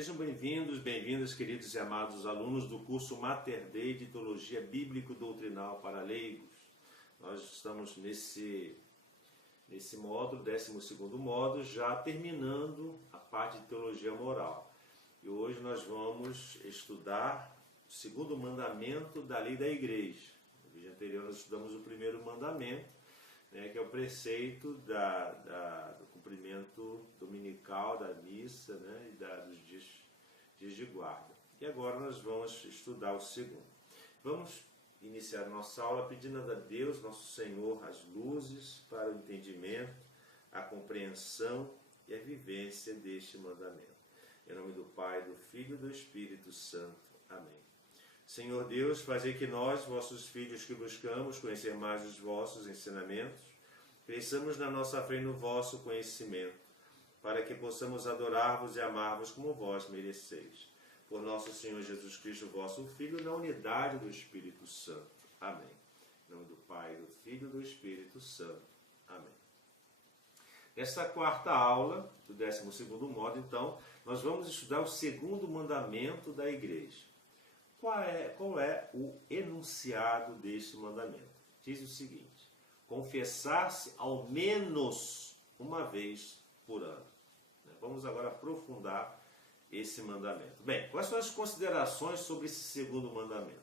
Sejam bem-vindos, bem-vindas, queridos e amados alunos do curso Mater Dei de Teologia Bíblico-Doutrinal para Leigos. Nós estamos nesse módulo, 12º módulo, já terminando a parte de Teologia Moral. E hoje nós vamos estudar o segundo mandamento da lei da igreja. No vídeo anterior nós estudamos o primeiro mandamento, que é o preceito do cumprimento dominical da missa, e dos dias de guarda. E agora nós vamos estudar o segundo. Vamos iniciar nossa aula pedindo a Deus, nosso Senhor, as luzes para o entendimento, a compreensão e a vivência deste mandamento. Em nome do Pai, do Filho e do Espírito Santo. Amém. Senhor Deus, fazei que nós, vossos filhos que buscamos conhecer mais os vossos ensinamentos, cresçamos na nossa fé e no vosso conhecimento, para que possamos adorar-vos e amar-vos como vós mereceis. Por nosso Senhor Jesus Cristo, vosso Filho, na unidade do Espírito Santo. Amém. Em nome do Pai, do Filho e do Espírito Santo. Amém. Nesta quarta aula, do 12º módulo, então, nós vamos estudar o segundo mandamento da igreja. Qual é o enunciado deste mandamento? Diz o seguinte: confessar-se ao menos uma vez por ano. Vamos agora aprofundar esse mandamento. Bem, quais são as considerações sobre esse segundo mandamento?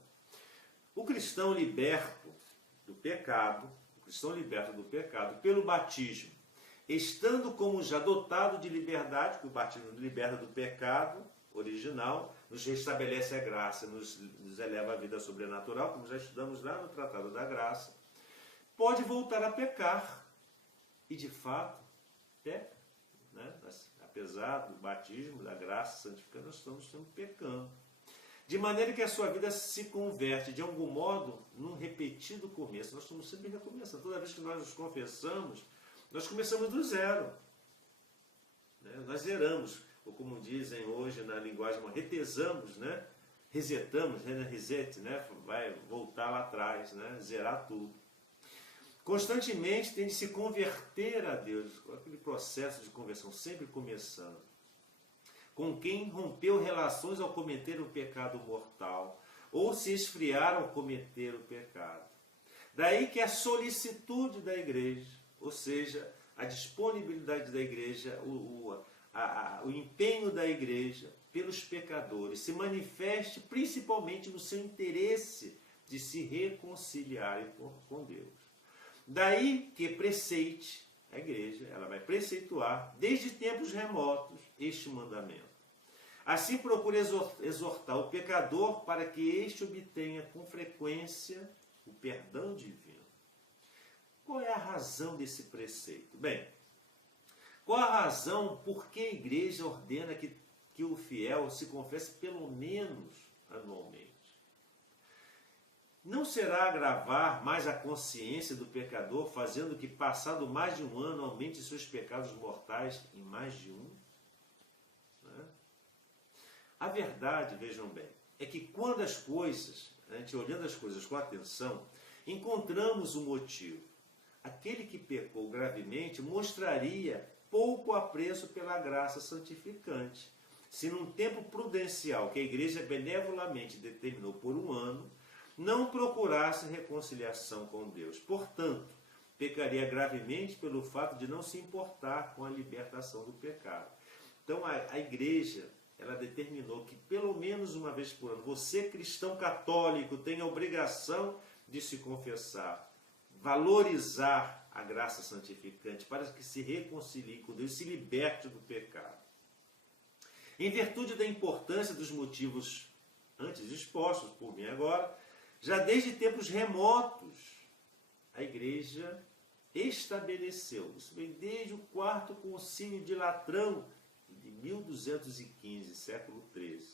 O cristão liberto do pecado, pelo batismo, estando como já dotado de liberdade, que o batismo liberta do pecado original, nos restabelece a graça, nos eleva à vida sobrenatural, como já estudamos lá no Tratado da Graça, pode voltar a pecar, e de fato peca, apesar do batismo, da graça santificante, nós estamos sempre pecando, de maneira que a sua vida se converte de algum modo num repetido começo. Nós estamos sempre recomeçando, toda vez que nós nos confessamos, nós começamos do zero, nós zeramos, ou como dizem hoje na linguagem, retesamos, resetamos, reset, vai voltar lá atrás, zerar tudo. Constantemente tem de se converter a Deus, aquele processo de conversão, sempre começando. Com quem rompeu relações ao cometer o pecado mortal, ou se esfriar ao cometer o pecado. Daí que a solicitude da igreja, ou seja, a disponibilidade da igreja, o empenho da igreja pelos pecadores se manifeste principalmente no seu interesse de se reconciliarem com Deus. Daí que preceite, a igreja, ela vai preceituar desde tempos remotos este mandamento. Assim procura exortar o pecador para que este obtenha com frequência o perdão divino. Qual é a razão desse preceito? Bem, qual a razão por que a igreja ordena que o fiel se confesse pelo menos anualmente? Não será agravar mais a consciência do pecador, fazendo que, passado mais de um ano, aumente seus pecados mortais em mais de um? A verdade, vejam bem, é que quando a gente olhando as coisas com atenção, encontramos o motivo. Aquele que pecou gravemente mostraria pouco apreço pela graça santificante, se num tempo prudencial que a igreja benevolamente determinou por um ano, não procurasse reconciliação com Deus. Portanto, pecaria gravemente pelo fato de não se importar com a libertação do pecado. Então, a igreja, ela determinou que pelo menos uma vez por ano, você, cristão católico, tem a obrigação de se confessar, valorizar a graça santificante para que se reconcilie com Deus e se liberte do pecado. Em virtude da importância dos motivos antes expostos por mim agora, já desde tempos remotos, a igreja estabeleceu, isso vem desde o quarto concílio de Latrão, de 1215, século XIII,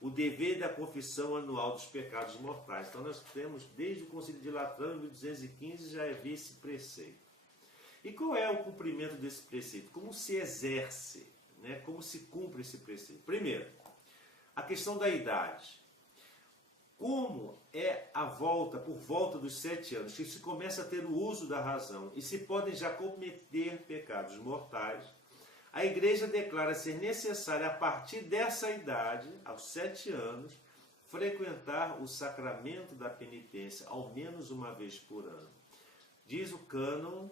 o dever da confissão anual dos pecados mortais. Então nós temos, desde o concílio de Latrão, em 1215, já havia esse preceito. E qual é o cumprimento desse preceito? Como se exerce, como se cumpre esse preceito? Primeiro, a questão da idade. Como é por volta dos 7 anos, que se começa a ter o uso da razão e se podem já cometer pecados mortais, a igreja declara ser necessário, a partir dessa idade, aos 7 anos, frequentar o sacramento da penitência, ao menos uma vez por ano. Diz o cânon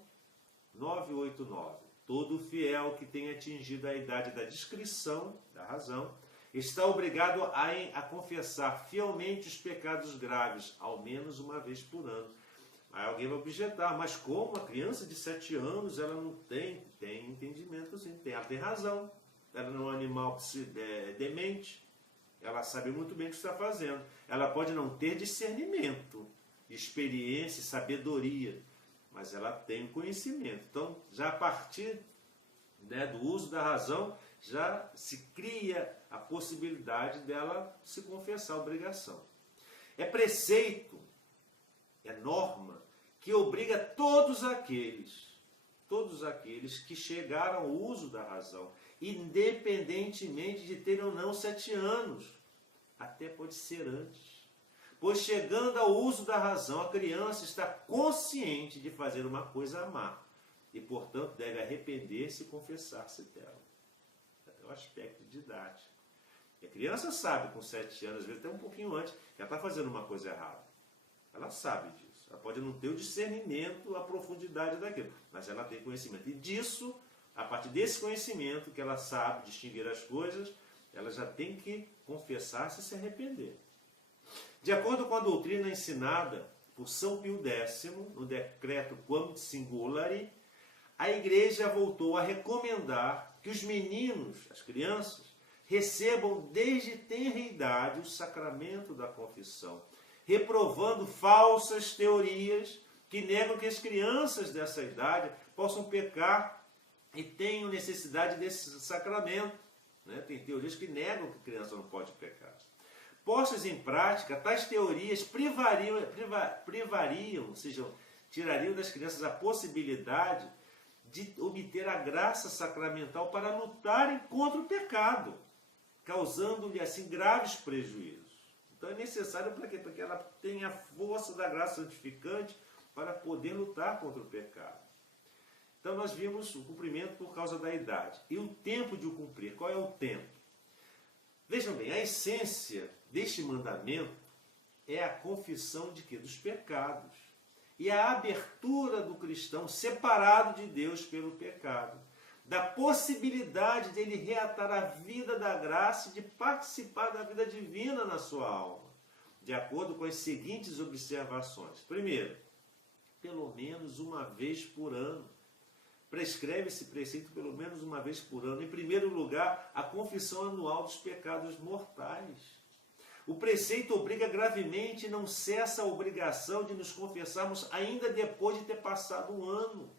989. Todo fiel que tenha atingido a idade da discrição, da razão, está obrigado a confessar fielmente os pecados graves, ao menos uma vez por ano. Aí alguém vai objetar, mas como a criança de 7 anos, ela não tem entendimento, sim, ela tem razão. Ela não é um animal demente, ela sabe muito bem o que está fazendo. Ela pode não ter discernimento, experiência, sabedoria, mas ela tem conhecimento. Então, já a partir do uso da razão, já se cria a possibilidade dela se confessar a obrigação. É preceito, é norma, que obriga todos aqueles que chegaram ao uso da razão, independentemente de terem ou não 7 anos, até pode ser antes. Pois chegando ao uso da razão, a criança está consciente de fazer uma coisa má e, portanto, deve arrepender-se e confessar-se dela. É o aspecto didático. E a criança sabe, com 7 anos, às vezes até um pouquinho antes, que ela está fazendo uma coisa errada. Ela sabe disso. Ela pode não ter o discernimento, a profundidade daquilo, mas ela tem conhecimento. E disso, a partir desse conhecimento, que ela sabe distinguir as coisas, ela já tem que confessar-se e se arrepender. De acordo com a doutrina ensinada por São Pio X, no decreto Quam Singulari, a Igreja voltou a recomendar que os meninos, as crianças, recebam desde tenra idade o sacramento da confissão, reprovando falsas teorias que negam que as crianças dessa idade possam pecar e tenham necessidade desse sacramento. Tem teorias que negam que a criança não pode pecar. Postas em prática, tais teorias privariam, ou seja, tirariam das crianças a possibilidade de obter a graça sacramental para lutarem contra o pecado, causando-lhe assim graves prejuízos. Então é necessário para quê? Para que ela tenha a força da graça santificante para poder lutar contra o pecado. Então nós vimos o cumprimento por causa da idade. E o tempo de o cumprir, qual é o tempo? Vejam bem, a essência deste mandamento é a confissão de quê? Dos pecados. E a abertura do cristão separado de Deus pelo pecado. Da possibilidade dele reatar a vida da graça e de participar da vida divina na sua alma. De acordo com as seguintes observações. Primeiro, pelo menos uma vez por ano. Prescreve esse preceito pelo menos uma vez por ano. Em primeiro lugar, a confissão anual dos pecados mortais. O preceito obriga gravemente e não cessa a obrigação de nos confessarmos ainda depois de ter passado um ano.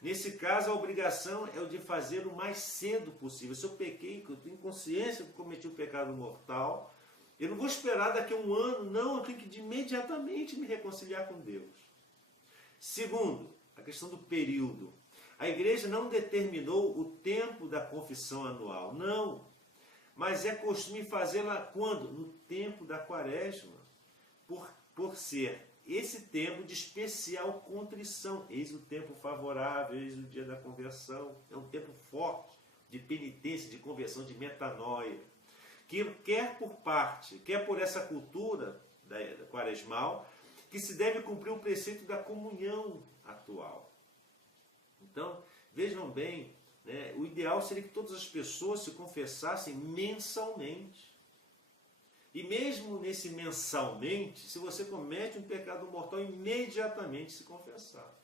Nesse caso, a obrigação é o de fazer o mais cedo possível. Se eu pequei, que eu tenho consciência que cometi um pecado mortal, eu não vou esperar daqui a um ano, não, eu tenho que imediatamente me reconciliar com Deus. Segundo, a questão do período. A igreja não determinou o tempo da confissão anual, não. Mas é costume fazê-la quando? No tempo da quaresma. Por ser esse tempo de especial contrição. Eis o tempo favorável, eis o dia da conversão. É um tempo forte de penitência, de conversão, de metanoia. Que quer por parte, quer por essa cultura da quaresmal, que se deve cumprir o preceito da comunhão atual. Então, vejam bem, o ideal seria que todas as pessoas se confessassem mensalmente. E mesmo nesse mensalmente, se você comete um pecado mortal, imediatamente se confessar.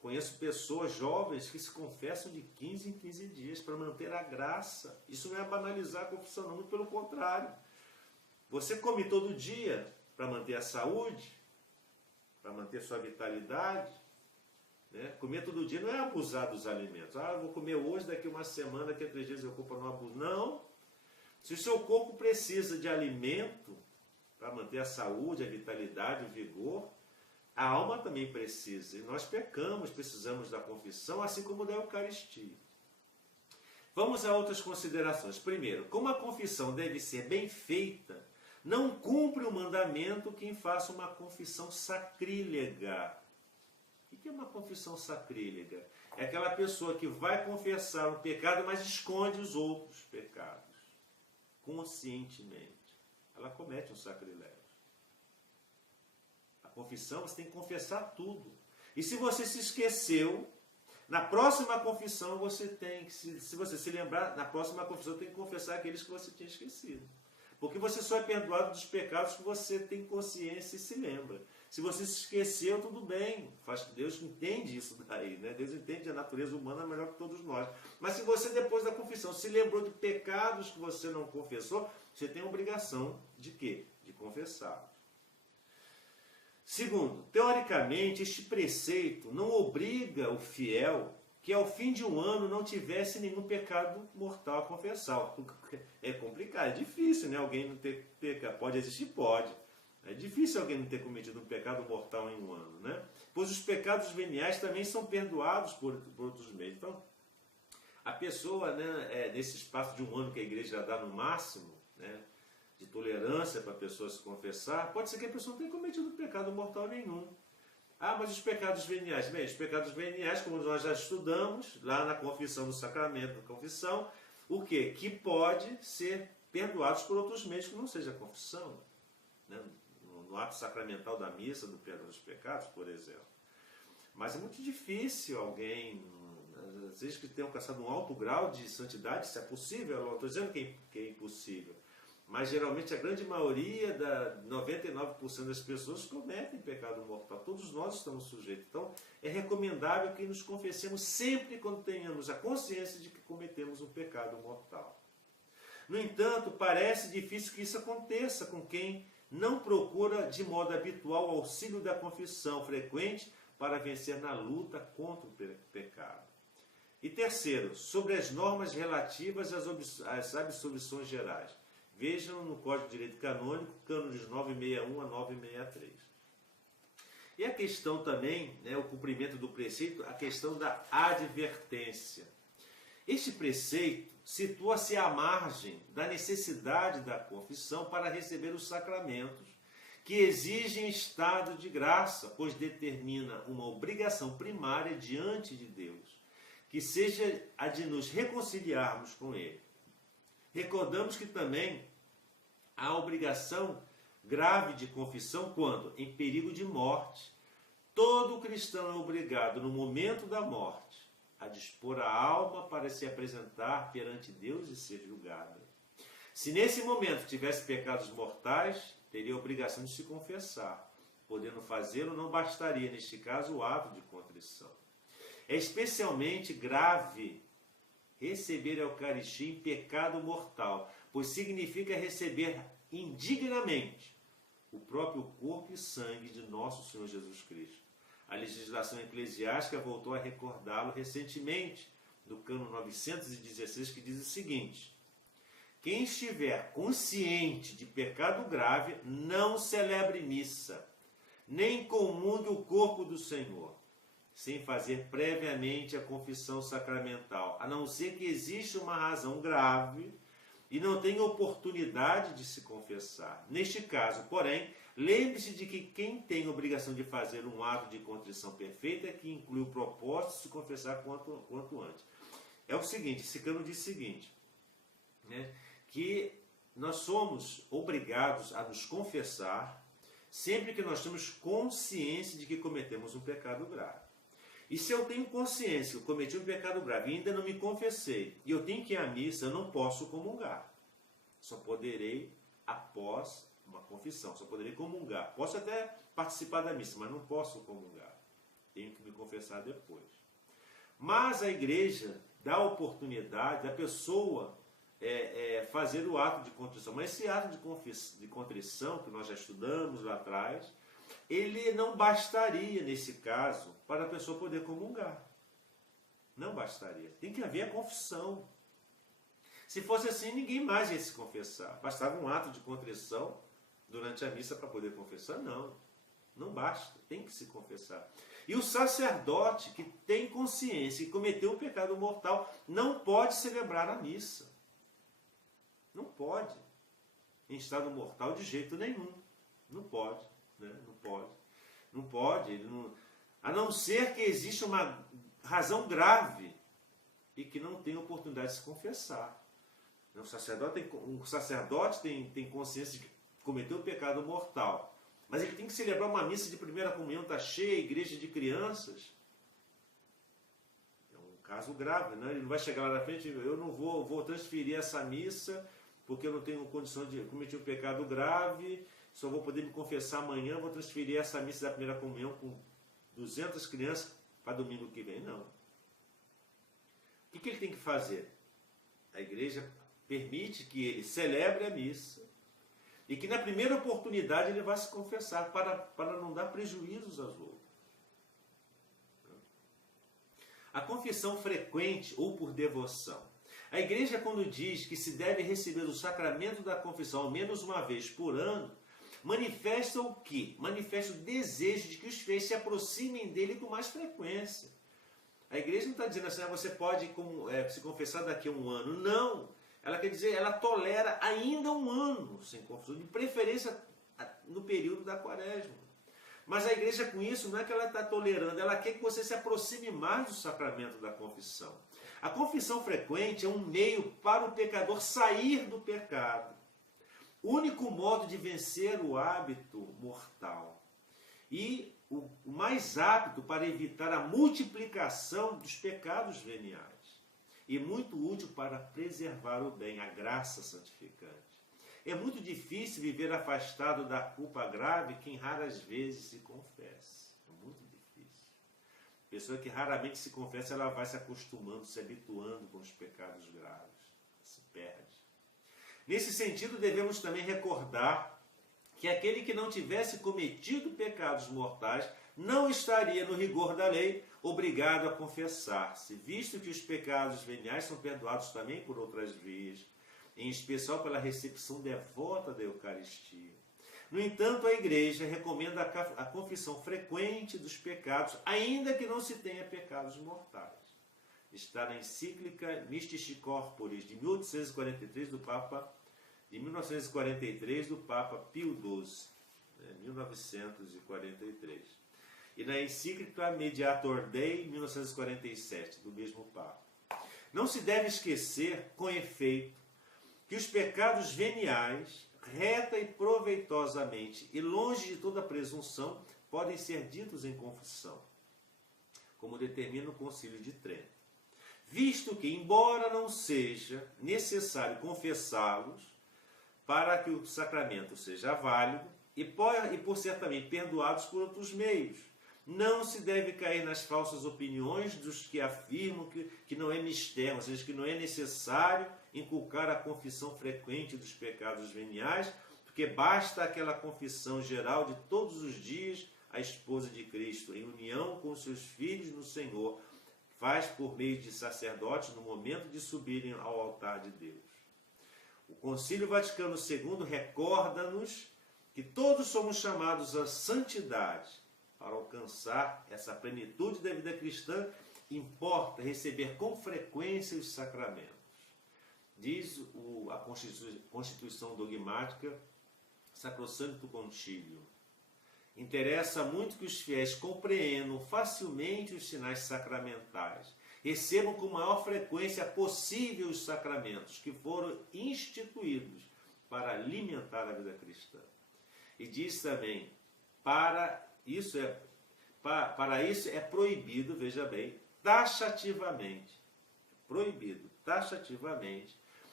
Conheço pessoas jovens que se confessam de 15 em 15 dias para manter a graça. Isso não é banalizar a confissão, não, muito pelo contrário. Você come todo dia para manter a saúde, para manter sua vitalidade. Comer todo dia não é abusar dos alimentos. Eu vou comer hoje, daqui uma semana, daqui a 3 dias eu como para não abusar. Não. Se o seu corpo precisa de alimento para manter a saúde, a vitalidade, o vigor, a alma também precisa. E nós pecamos, precisamos da confissão, assim como da Eucaristia. Vamos a outras considerações. Primeiro, como a confissão deve ser bem feita, não cumpre o mandamento quem faça uma confissão sacrílega. O que é uma confissão sacrílega? é aquela pessoa que vai confessar um pecado, mas esconde os outros pecados, conscientemente. Ela comete um sacrilégio. A confissão, você tem que confessar tudo. E se você se esqueceu, na próxima confissão você tem que, se você se lembrar, na próxima confissão tem que confessar aqueles que você tinha esquecido. Porque você só é perdoado dos pecados que você tem consciência e se lembra. Se você se esqueceu, tudo bem. Deus entende isso daí, né? Deus entende a natureza humana melhor que todos nós. Mas se você, depois da confissão, se lembrou de pecados que você não confessou, você tem a obrigação de quê? De confessá-los. Segundo, teoricamente, este preceito não obriga o fiel que ao fim de um ano não tivesse nenhum pecado mortal a confessar. É complicado, é difícil, né? Alguém não ter pecado. Pode existir? Pode. É difícil alguém não ter cometido um pecado mortal em um ano, né? Pois os pecados veniais também são perdoados por outros meios. Então, a pessoa, né, nesse espaço de um ano que a igreja dá no máximo, né, de tolerância para a pessoa se confessar, pode ser que a pessoa não tenha cometido pecado mortal nenhum. Ah, mas os pecados veniais? Bem, os pecados veniais, como nós já estudamos, lá na confissão, no sacramento da confissão, o quê? Que pode ser perdoados por outros meios que não seja a confissão, né? No ato sacramental da missa, do perdão dos pecados, por exemplo. Mas é muito difícil alguém, às vezes que tenha alcançado um alto grau de santidade, se é possível, eu não estou dizendo que é impossível, mas geralmente a grande maioria, 99% das pessoas cometem pecado mortal. Todos nós estamos sujeitos. Então, é recomendável que nos confessemos sempre quando tenhamos a consciência de que cometemos um pecado mortal. No entanto, parece difícil que isso aconteça com quem não procura de modo habitual o auxílio da confissão frequente para vencer na luta contra o pecado. E terceiro, sobre as normas relativas às absolvições gerais. Vejam no Código de Direito Canônico, cânones 961 a 963. E a questão também, né, o cumprimento do preceito, a questão da advertência. Este preceito situa-se à margem da necessidade da confissão para receber os sacramentos, que exigem estado de graça, pois determina uma obrigação primária diante de Deus, que seja a de nos reconciliarmos com Ele. Recordamos que também há obrigação grave de confissão quando, em perigo de morte, todo cristão é obrigado, no momento da morte, a dispor a alma para se apresentar perante Deus e ser julgada. Se nesse momento tivesse pecados mortais, teria a obrigação de se confessar. Podendo fazê-lo, não bastaria, neste caso, o ato de contrição. É especialmente grave receber a Eucaristia em pecado mortal, pois significa receber indignamente o próprio corpo e sangue de nosso Senhor Jesus Cristo. A legislação eclesiástica voltou a recordá-lo recentemente, no cânon 916, que diz o seguinte: quem estiver consciente de pecado grave, não celebre missa, nem comungue o corpo do Senhor, sem fazer previamente a confissão sacramental, a não ser que exista uma razão grave e não tenha oportunidade de se confessar. Neste caso, porém, lembre-se de que quem tem obrigação de fazer um ato de contrição perfeita é que inclui o propósito de se confessar quanto antes. É o seguinte, esse cânon diz o seguinte, né, que nós somos obrigados a nos confessar sempre que nós temos consciência de que cometemos um pecado grave. E se eu tenho consciência que eu cometi um pecado grave e ainda não me confessei, e eu tenho que ir à missa, eu não posso comungar. Só poderei após uma confissão, só poderei comungar. Posso até participar da missa, mas não posso comungar. Tenho que me confessar depois. Mas a igreja dá a oportunidade da pessoa fazer o ato de contrição. Mas esse ato de contrição, que nós já estudamos lá atrás, ele não bastaria, nesse caso, para a pessoa poder comungar. Não bastaria. Tem que haver a confissão. Se fosse assim, ninguém mais ia se confessar. Bastava um ato de contrição durante a missa para poder confessar? Não. Não basta. Tem que se confessar. E o sacerdote que tem consciência e cometeu um pecado mortal não pode celebrar a missa. Não pode. Em estado mortal de jeito nenhum. Não pode. Né? Não pode. Não pode. Ele não... A não ser que exista uma razão grave e que não tem oportunidade de se confessar. Um sacerdote tem consciência de que cometeu um pecado mortal, mas ele tem que celebrar uma missa de primeira comunhão, está cheia a igreja de crianças. É um caso grave, né? Ele não vai chegar lá na frente, eu não vou transferir essa missa porque eu não tenho condição de cometer um pecado grave, só vou poder me confessar amanhã, vou transferir essa missa da primeira comunhão com 200 crianças para domingo que vem. Não. O que ele tem que fazer? A igreja permite que ele celebre a missa e que na primeira oportunidade ele vá se confessar para não dar prejuízos aos outros. A confissão frequente ou por devoção. A igreja, quando diz que se deve receber o sacramento da confissão ao menos uma vez por ano, manifesta o quê? Manifesta o desejo de que os fiéis se aproximem dele com mais frequência. A igreja não está dizendo assim, você pode se confessar daqui a um ano. Não. Ela quer dizer, ela tolera ainda um ano sem confissão, de preferência no período da quaresma. Mas a igreja com isso não é que ela está tolerando, ela quer que você se aproxime mais do sacramento da confissão. A confissão frequente é um meio para o pecador sair do pecado. O único modo de vencer o hábito mortal. E o mais apto para evitar a multiplicação dos pecados veniais. E muito útil para preservar o bem, a graça santificante. É muito difícil viver afastado da culpa grave quem raras vezes se confessa. É muito difícil. A pessoa que raramente se confessa, ela vai se acostumando, se habituando com os pecados graves. Se perde. Nesse sentido, devemos também recordar que aquele que não tivesse cometido pecados mortais não estaria, no rigor da lei, obrigado a confessar-se, visto que os pecados veniais são perdoados também por outras vias, em especial pela recepção devota da Eucaristia. No entanto, a Igreja recomenda a confissão frequente dos pecados, ainda que não se tenha pecados mortais. Está na encíclica Mystici Corporis, de 1843, do Papa, de 1943, do Papa Pio XII, 1943. E na encíclica Mediator Dei, 1947, do mesmo Papa. Não se deve esquecer, com efeito, que os pecados veniais, reta e proveitosamente e longe de toda presunção, podem ser ditos em confissão, como determina o Concílio de Trento. Visto que, embora não seja necessário confessá-los para que o sacramento seja válido, e por ser também perdoados por outros meios, não se deve cair nas falsas opiniões dos que afirmam que não é mistério, ou seja, que não é necessário inculcar a confissão frequente dos pecados veniais, porque basta aquela confissão geral de todos os dias a esposa de Cristo, em união com seus filhos no Senhor, faz por meio de sacerdotes no momento de subirem ao altar de Deus. O Concílio Vaticano II recorda-nos que todos somos chamados à santidade. Para alcançar essa plenitude da vida cristã, importa receber com frequência os sacramentos. Diz a Constituição Dogmática Sacrosancto Concilium. Interessa muito que os fiéis compreendam facilmente os sinais sacramentais, recebam com maior frequência possível os sacramentos que foram instituídos para alimentar a vida cristã. E diz também, para isso é proibido, veja bem, taxativamente,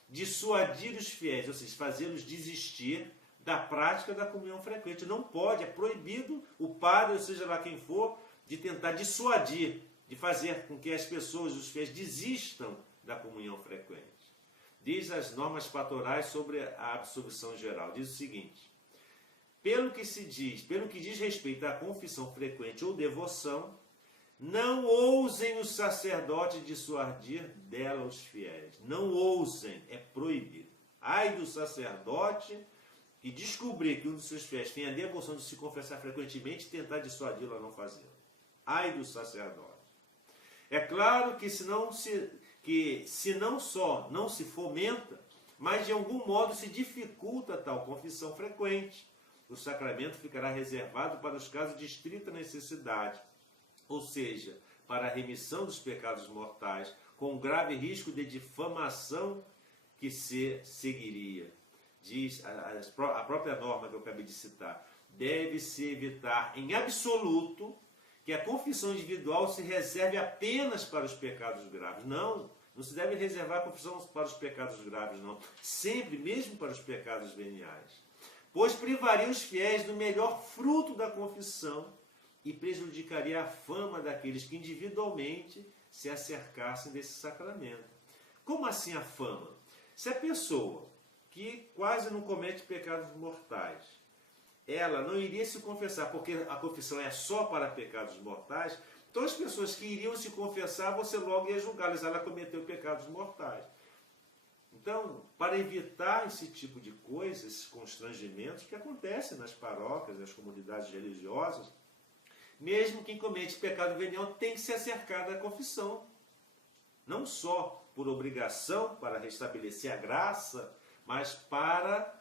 dissuadir os fiéis, ou seja, fazê-los desistir da prática da comunhão frequente. Não pode, é proibido o padre, ou seja lá quem for, de tentar dissuadir, de fazer com que as pessoas, os fiéis, desistam da comunhão frequente. Diz as normas pastorais sobre a absolvição geral, diz o seguinte: pelo que diz respeito à confissão frequente ou devoção, não ousem os sacerdotes dissuadir dela os fiéis. Não ousem, é proibido. Ai do sacerdote que descobrir que um dos seus fiéis tem a devoção de se confessar frequentemente e tentar dissuadi-lo a não fazê-lo. Ai do sacerdote. É claro que se não só não se fomenta, mas de algum modo se dificulta tal confissão frequente, o sacramento ficará reservado para os casos de estrita necessidade, ou seja, para a remissão dos pecados mortais, com grave risco de difamação que se seguiria. Diz a própria norma que eu acabei de citar. Deve-se evitar em absoluto que a confissão individual se reserve apenas para os pecados graves. Não se deve reservar a confissão para os pecados graves, não. Sempre, mesmo para os pecados veniais. Pois privaria os fiéis do melhor fruto da confissão e prejudicaria a fama daqueles que individualmente se acercassem desse sacramento. Como assim a fama? Se a pessoa que quase não comete pecados mortais, ela não iria se confessar, porque a confissão é só para pecados mortais, então as pessoas que iriam se confessar, você logo ia julgá-las, ela cometeu pecados mortais. Então, para evitar esse tipo de coisa, esses constrangimentos que acontecem nas paróquias, nas comunidades religiosas, mesmo quem comete pecado venial tem que se acercar da confissão. Não só por obrigação, para restabelecer a graça, mas para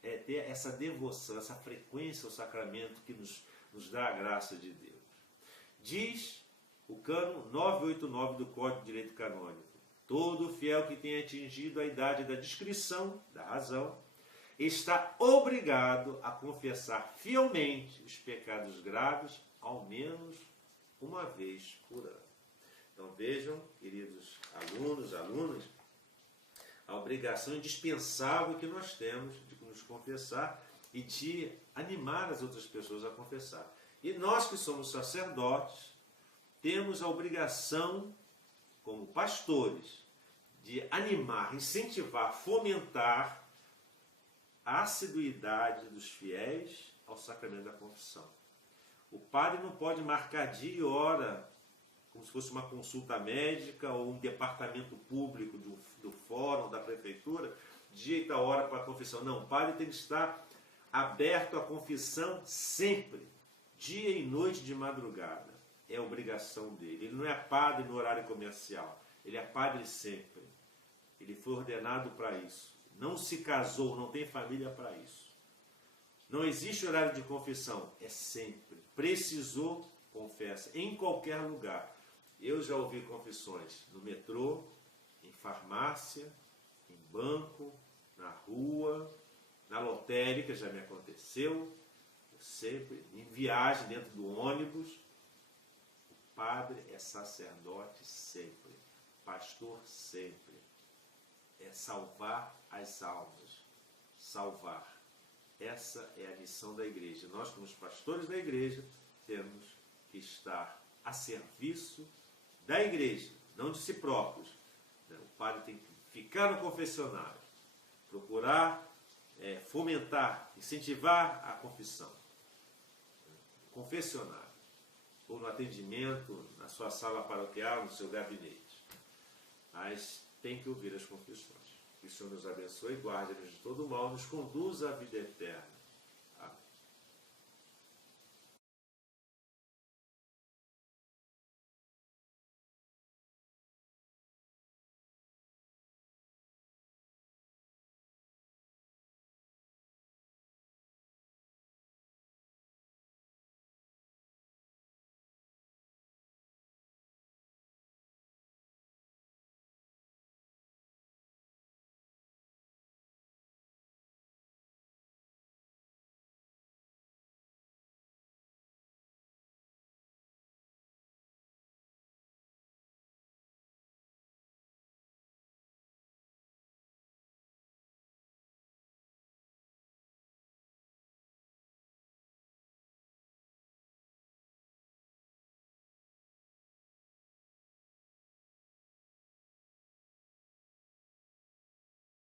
ter essa devoção, essa frequência ao sacramento que nos dá a graça de Deus. Diz o cânon 989 do Código de Direito Canônico: todo fiel que tenha atingido a idade da discrição, da razão, está obrigado a confessar fielmente os pecados graves ao menos uma vez por ano. Então vejam, queridos alunos, alunas, a obrigação indispensável que nós temos de nos confessar e de animar as outras pessoas a confessar. E nós que somos sacerdotes, temos a obrigação, como pastores, de animar, incentivar, fomentar a assiduidade dos fiéis ao sacramento da confissão. O padre não pode marcar dia e hora, como se fosse uma consulta médica ou um departamento público do fórum, da prefeitura, dia e tal hora para a confissão. Não, o padre tem que estar aberto à confissão sempre, dia e noite de madrugada. É obrigação dele. Ele não é padre no horário comercial, ele é padre sempre. Ele foi ordenado para isso. Não se casou, não tem família para isso. Não existe horário de confissão, é sempre. Precisou, confessa, em qualquer lugar. Eu já ouvi confissões no metrô, em farmácia, em banco, na rua, na lotérica, já me aconteceu, sempre, em viagem dentro do ônibus. O padre é sacerdote sempre, pastor sempre. É salvar as almas, salvar. Essa é a missão da igreja. Nós, como os pastores da igreja, temos que estar a serviço da igreja, não de si próprios. O padre tem que ficar no confessionário, procurar fomentar, incentivar a confissão. Confessionário, ou no atendimento, na sua sala paroquial, no seu gabinete. Mas tem que ouvir as confissões. Que o Senhor nos abençoe, guarde-nos de todo mal, nos conduza à vida eterna.